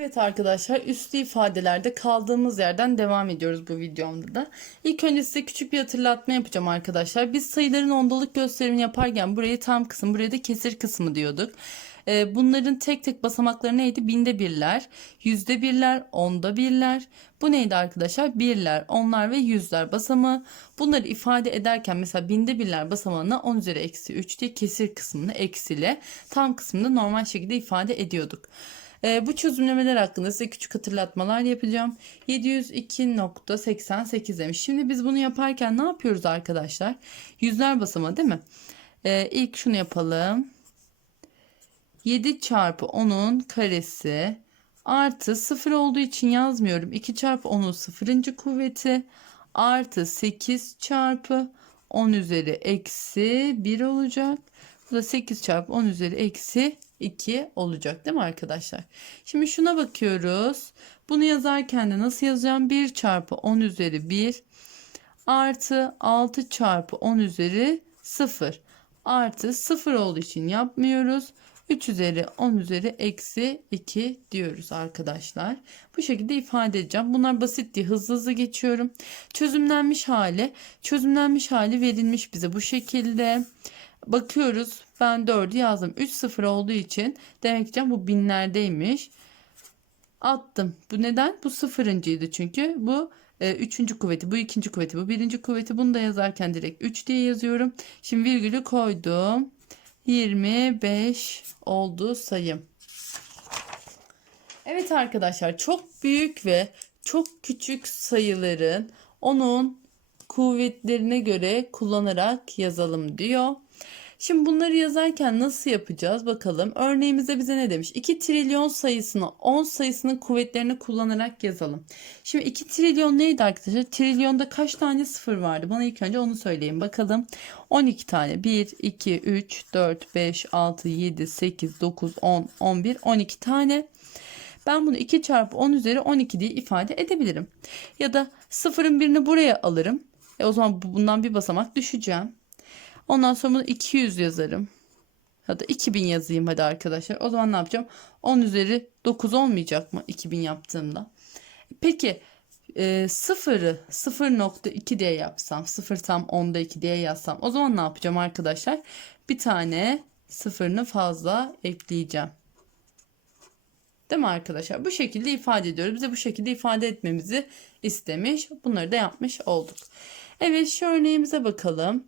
Evet arkadaşlar üslü ifadelerde kaldığımız yerden devam ediyoruz bu videomda da. İlk önce size küçük bir hatırlatma yapacağım arkadaşlar. Biz sayıların ondalık gösterimini yaparken burayı tam kısım buraya da kesir kısmı diyorduk. Ee, bunların tek tek basamakları neydi? Binde birler, yüzde birler, onda birler. Bu neydi arkadaşlar? Birler, onlar ve yüzler basamağı. Bunları ifade ederken mesela binde birler basamağına 10 üzeri eksi 3 diye kesir kısmını eksiyle tam kısmını normal şekilde ifade ediyorduk. Ee, bu çözümlemeler hakkında size küçük hatırlatmalar yapacağım. 702.88 demiş. Şimdi biz bunu yaparken ne yapıyoruz arkadaşlar? Yüzler basamağı değil mi? Ee, ilk şunu yapalım. 7 çarpı 10'un karesi artı 0 olduğu için yazmıyorum. 2 çarpı 10'un sıfırıncı kuvveti artı 8 çarpı 10 üzeri eksi 1 olacak. Bu da 8 çarpı 10 üzeri eksi 2 olacak değil mi arkadaşlar? Şimdi şuna bakıyoruz. Bunu yazarken de nasıl yazacağım? 1 çarpı 10 üzeri 1 artı 6 çarpı 10 üzeri 0 artı 0 olduğu için yapmıyoruz. 3 üzeri 10 üzeri eksi 2 diyoruz arkadaşlar. Bu şekilde ifade edeceğim. Bunlar basit diye hızlı hızlı geçiyorum. Çözümlenmiş hali. Çözümlenmiş hali verilmiş bize bu şekilde. Bakıyoruz ben 4'ü yazdım. 3 sıfır olduğu için demek ki bu binlerdeymiş. Attım. Bu neden? Bu sıfırıncıydı çünkü. Bu e, üçüncü kuvveti, bu ikinci kuvveti, bu birinci kuvveti. Bunu da yazarken direkt 3 diye yazıyorum. Şimdi virgülü koydum. 25 oldu sayım. Evet arkadaşlar çok büyük ve çok küçük sayıların onun kuvvetlerine göre kullanarak yazalım diyor. Şimdi bunları yazarken nasıl yapacağız bakalım. Örneğimizde bize ne demiş? 2 trilyon sayısını 10 sayısının kuvvetlerini kullanarak yazalım. Şimdi 2 trilyon neydi arkadaşlar? Trilyonda kaç tane sıfır vardı? Bana ilk önce onu söyleyin bakalım. 12 tane. 1, 2, 3, 4, 5, 6, 7, 8, 9, 10, 11, 12 tane. Ben bunu 2 çarpı 10 üzeri 12 diye ifade edebilirim. Ya da sıfırın birini buraya alırım. E o zaman bundan bir basamak düşeceğim. Ondan sonra bunu 200 yazarım. Ya da 2000 yazayım hadi arkadaşlar. O zaman ne yapacağım? 10 üzeri 9 olmayacak mı 2000 yaptığımda? Peki e, sıfırı 0.2 diye yapsam 0 tam 10'da 2 diye yazsam o zaman ne yapacağım arkadaşlar? Bir tane sıfırını fazla ekleyeceğim. Değil mi arkadaşlar? Bu şekilde ifade ediyoruz. Bize bu şekilde ifade etmemizi istemiş. Bunları da yapmış olduk. Evet şu örneğimize bakalım.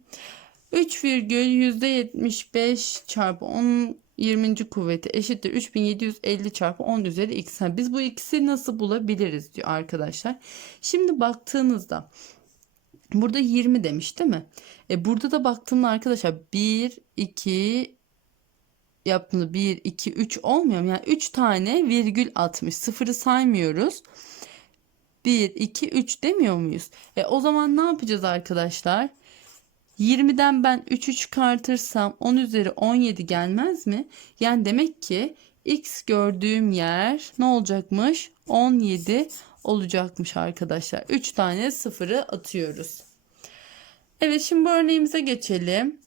3 virgül %75 çarpı 10 20. kuvveti eşittir 3750 çarpı 10 üzeri x. Biz bu x'i nasıl bulabiliriz diyor arkadaşlar. Şimdi baktığınızda burada 20 demiş değil mi? E burada da baktığımda arkadaşlar 1 2 yaptığımda 1 2 3 olmuyor mu? Yani 3 tane virgül atmış. Sıfırı saymıyoruz. 1 2 3 demiyor muyuz? E o zaman ne yapacağız arkadaşlar? 20'den ben 3'ü çıkartırsam 10 üzeri 17 gelmez mi? Yani demek ki x gördüğüm yer ne olacakmış? 17 olacakmış arkadaşlar. 3 tane sıfırı atıyoruz. Evet şimdi bu örneğimize geçelim.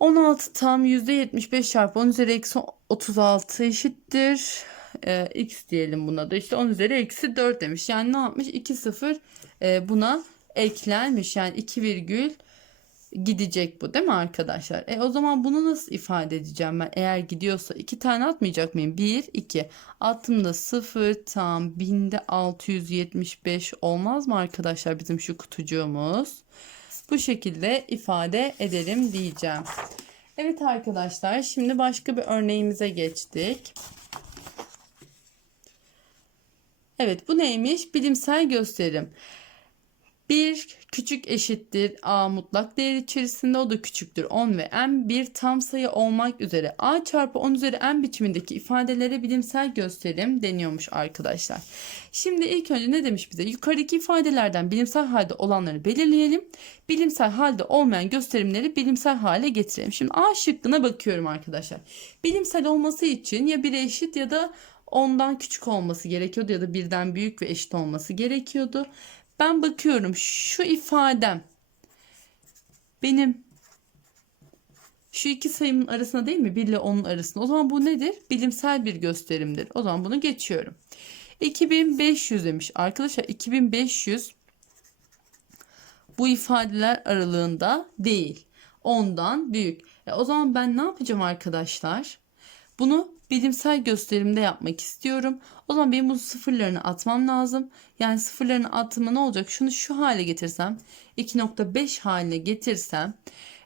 16 tam %75 çarpı 10 üzeri eksi 36 eşittir. Ee, x diyelim buna da işte 10 üzeri eksi 4 demiş. Yani ne yapmış? 2 sıfır e, buna eklenmiş. Yani 2 virgül gidecek bu değil mi arkadaşlar? E o zaman bunu nasıl ifade edeceğim ben? Eğer gidiyorsa iki tane atmayacak mıyım? 1, 2. Attığımda 0 tam binde 675 olmaz mı arkadaşlar bizim şu kutucuğumuz? Bu şekilde ifade edelim diyeceğim. Evet arkadaşlar şimdi başka bir örneğimize geçtik. Evet bu neymiş? Bilimsel gösterim. Bir küçük eşittir a mutlak değer içerisinde o da küçüktür 10 ve m bir tam sayı olmak üzere a çarpı 10 üzeri m biçimindeki ifadelere bilimsel gösterim deniyormuş arkadaşlar. Şimdi ilk önce ne demiş bize? Yukarıdaki ifadelerden bilimsel halde olanları belirleyelim. Bilimsel halde olmayan gösterimleri bilimsel hale getirelim. Şimdi a şıkkına bakıyorum arkadaşlar. Bilimsel olması için ya 1'e eşit ya da ondan küçük olması gerekiyordu ya da birden büyük ve eşit olması gerekiyordu. Ben bakıyorum şu ifadem benim Şu iki sayımın arasında değil mi? 1 ile 10'un arasında. O zaman bu nedir? Bilimsel bir gösterimdir. O zaman bunu geçiyorum. 2500 demiş. Arkadaşlar 2500 bu ifadeler aralığında değil. Ondan büyük. E, o zaman ben ne yapacağım arkadaşlar? Bunu bilimsel gösterimde yapmak istiyorum. O zaman benim bu sıfırlarını atmam lazım. Yani sıfırlarını attığımda ne olacak? Şunu şu hale getirsem 2.5 haline getirsem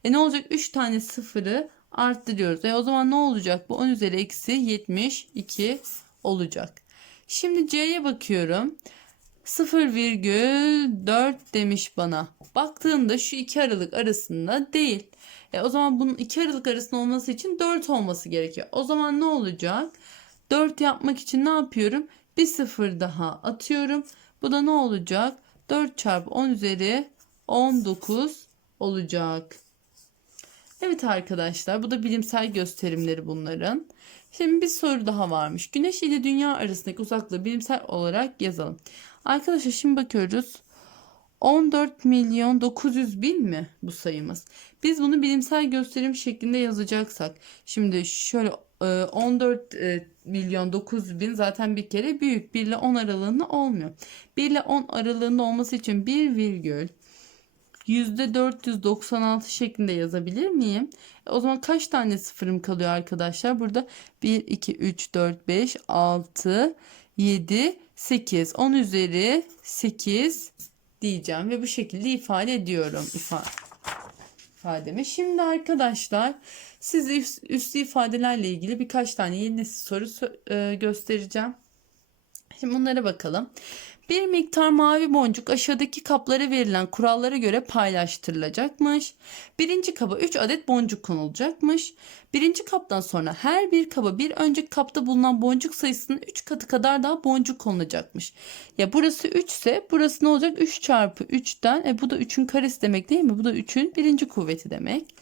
e ne olacak? 3 tane sıfırı arttırıyoruz. E o zaman ne olacak? Bu 10 üzeri eksi 72 olacak. Şimdi C'ye bakıyorum. 0,4 demiş bana. Baktığımda şu iki aralık arasında değil. E, o zaman bunun iki aralık arasında olması için 4 olması gerekiyor. O zaman ne olacak? 4 yapmak için ne yapıyorum? Bir sıfır daha atıyorum. Bu da ne olacak? 4 çarpı 10 üzeri 19 olacak. Evet arkadaşlar bu da bilimsel gösterimleri bunların. Şimdi bir soru daha varmış. Güneş ile dünya arasındaki uzaklığı bilimsel olarak yazalım. Arkadaşlar şimdi bakıyoruz. 14 milyon 900 bin mi bu sayımız? Biz bunu bilimsel gösterim şeklinde yazacaksak. Şimdi şöyle e, 14 e, milyon 900 bin zaten bir kere büyük. 1 ile 10 aralığında olmuyor. 1 ile 10 aralığında olması için 1 virgül %496 şeklinde yazabilir miyim? E, o zaman kaç tane sıfırım kalıyor arkadaşlar? Burada 1, 2, 3, 4, 5, 6, 7, 8. 10 üzeri 8 diyeceğim ve bu şekilde ifade ediyorum ifa ifademi. Şimdi arkadaşlar size üstü ifadelerle ilgili birkaç tane yeni nesil soru e, göstereceğim. Şimdi bunlara bakalım. Bir miktar mavi boncuk aşağıdaki kaplara verilen kurallara göre paylaştırılacakmış. Birinci kaba 3 adet boncuk konulacakmış. Birinci kaptan sonra her bir kaba bir önceki kapta bulunan boncuk sayısının 3 katı kadar daha boncuk konulacakmış. Ya burası 3 ise burası ne olacak? 3 çarpı 3'ten e bu da 3'ün karesi demek değil mi? Bu da 3'ün birinci kuvveti demek.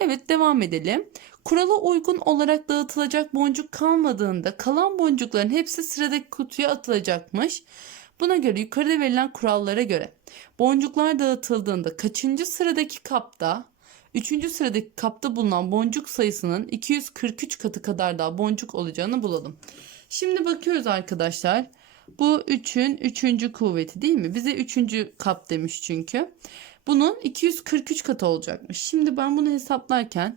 Evet devam edelim. Kurala uygun olarak dağıtılacak boncuk kalmadığında kalan boncukların hepsi sıradaki kutuya atılacakmış. Buna göre yukarıda verilen kurallara göre boncuklar dağıtıldığında kaçıncı sıradaki kapta, üçüncü sıradaki kapta bulunan boncuk sayısının 243 katı kadar daha boncuk olacağını bulalım. Şimdi bakıyoruz arkadaşlar. Bu 3'ün 3. kuvveti değil mi? Bize 3. kap demiş çünkü. Bunun 243 katı olacakmış. Şimdi ben bunu hesaplarken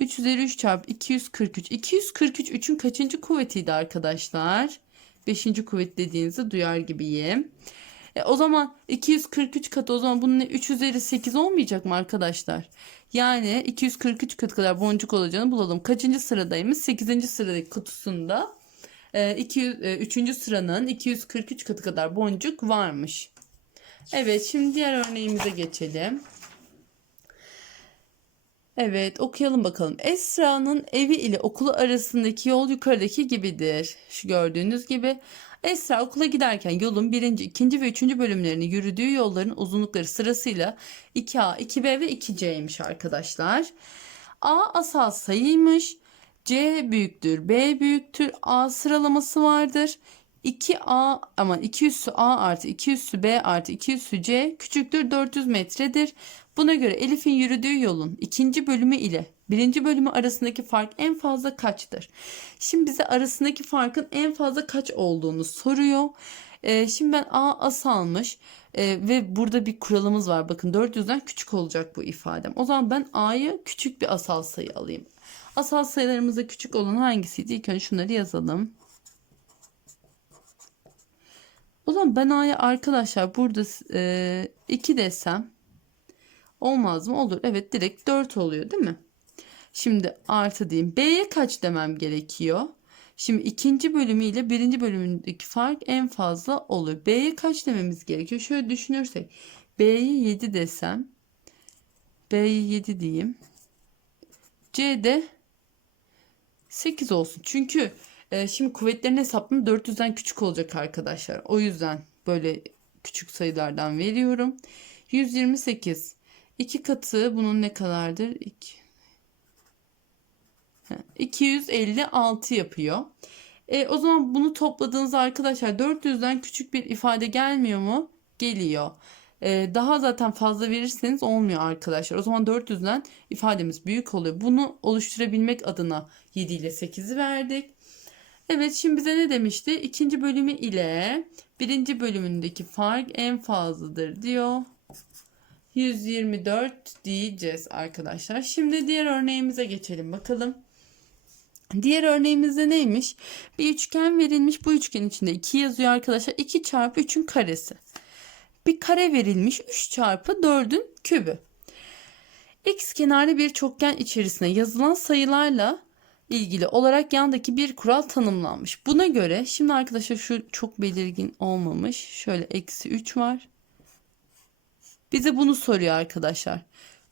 3 üzeri 3 çarpı 243. 243 3'ün kaçıncı kuvvetiydi arkadaşlar? 5. kuvvet dediğinizi duyar gibiyim. E, o zaman 243 katı o zaman bunun 3 üzeri 8 olmayacak mı arkadaşlar? Yani 243 katı kadar boncuk olacağını bulalım. Kaçıncı sıradaymış? 8. sıradaki kutusunda e, 200, e, 3. sıranın 243 katı kadar boncuk varmış. Evet şimdi diğer örneğimize geçelim. Evet okuyalım bakalım. Esra'nın evi ile okulu arasındaki yol yukarıdaki gibidir. Şu gördüğünüz gibi. Esra okula giderken yolun birinci, ikinci ve üçüncü bölümlerini yürüdüğü yolların uzunlukları sırasıyla 2A, 2B ve 2C'ymiş arkadaşlar. A asal sayıymış. C büyüktür, B büyüktür. A sıralaması vardır. 2A ama 2 üssü A artı 2 üssü B artı 2 üssü C küçüktür 400 metredir. Buna göre Elif'in yürüdüğü yolun ikinci bölümü ile birinci bölümü arasındaki fark en fazla kaçtır? Şimdi bize arasındaki farkın en fazla kaç olduğunu soruyor. Ee, şimdi ben A as almış ee, ve burada bir kuralımız var. Bakın 400'den küçük olacak bu ifadem. O zaman ben A'yı küçük bir asal sayı alayım. Asal sayılarımızda küçük olan hangisiydi? İlk önce şunları yazalım. O zaman ben A'ya arkadaşlar burada 2 e, desem olmaz mı? Olur. Evet direkt 4 oluyor değil mi? Şimdi artı diyeyim. B'ye kaç demem gerekiyor? Şimdi ikinci bölümü ile birinci bölümündeki fark en fazla olur. B'ye kaç dememiz gerekiyor? Şöyle düşünürsek. B'ye 7 desem. B'ye 7 diyeyim. C'de 8 olsun. Çünkü e, şimdi kuvvetlerin hesabını 400'den küçük olacak arkadaşlar. O yüzden böyle küçük sayılardan veriyorum. 128. 2 katı bunun ne kadardır? 2. 256 yapıyor. E, o zaman bunu topladığınızda arkadaşlar 400'den küçük bir ifade gelmiyor mu? Geliyor. Ee, daha zaten fazla verirseniz olmuyor arkadaşlar. O zaman 400'den ifademiz büyük oluyor. Bunu oluşturabilmek adına 7 ile 8'i verdik. Evet şimdi bize ne demişti? İkinci bölümü ile birinci bölümündeki fark en fazladır diyor. 124 diyeceğiz arkadaşlar. Şimdi diğer örneğimize geçelim bakalım. Diğer örneğimizde neymiş? Bir üçgen verilmiş. Bu üçgen içinde 2 yazıyor arkadaşlar. 2 çarpı 3'ün karesi. Bir kare verilmiş. 3 çarpı 4'ün kübü. X kenarlı bir çokgen içerisine yazılan sayılarla ilgili olarak yandaki bir kural tanımlanmış. Buna göre şimdi arkadaşlar şu çok belirgin olmamış. Şöyle eksi 3 var. Bize bunu soruyor arkadaşlar.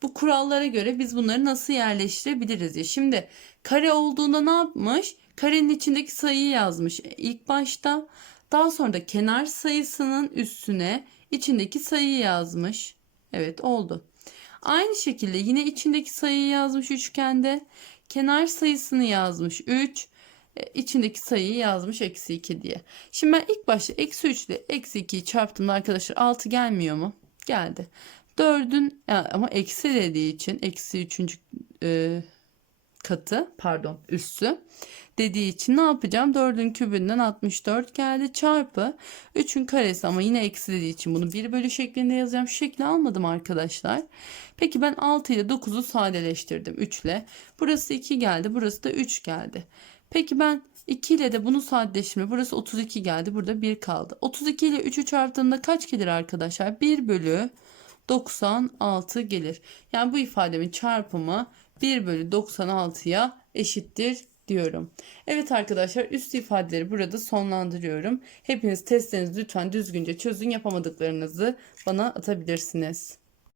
Bu kurallara göre biz bunları nasıl yerleştirebiliriz diye. Şimdi kare olduğunda ne yapmış? Karenin içindeki sayıyı yazmış ilk başta. Daha sonra da kenar sayısının üstüne içindeki sayıyı yazmış. Evet oldu. Aynı şekilde yine içindeki sayıyı yazmış üçgende. Kenar sayısını yazmış 3. içindeki sayıyı yazmış eksi 2 diye. Şimdi ben ilk başta eksi 3 ile eksi 2'yi çarptığımda arkadaşlar 6 gelmiyor mu? Geldi. 4'ün ama eksi dediği için eksi 3. E, katı pardon üssü dediği için ne yapacağım? 4'ün kübünden 64 geldi çarpı 3'ün karesi ama yine eksi dediği için bunu 1 bölü şeklinde yazacağım. Şu şekli almadım arkadaşlar. Peki ben 6 ile 9'u sadeleştirdim 3 ile. Burası 2 geldi burası da 3 geldi. Peki ben 2 ile de bunu sadeleştirme. Burası 32 geldi. Burada 1 kaldı. 32 ile 3'ü çarptığımda kaç gelir arkadaşlar? 1 bölü 96 gelir. Yani bu ifademin çarpımı 1 bölü 96'ya eşittir diyorum. Evet arkadaşlar üst ifadeleri burada sonlandırıyorum. Hepiniz testlerinizi lütfen düzgünce çözün yapamadıklarınızı bana atabilirsiniz.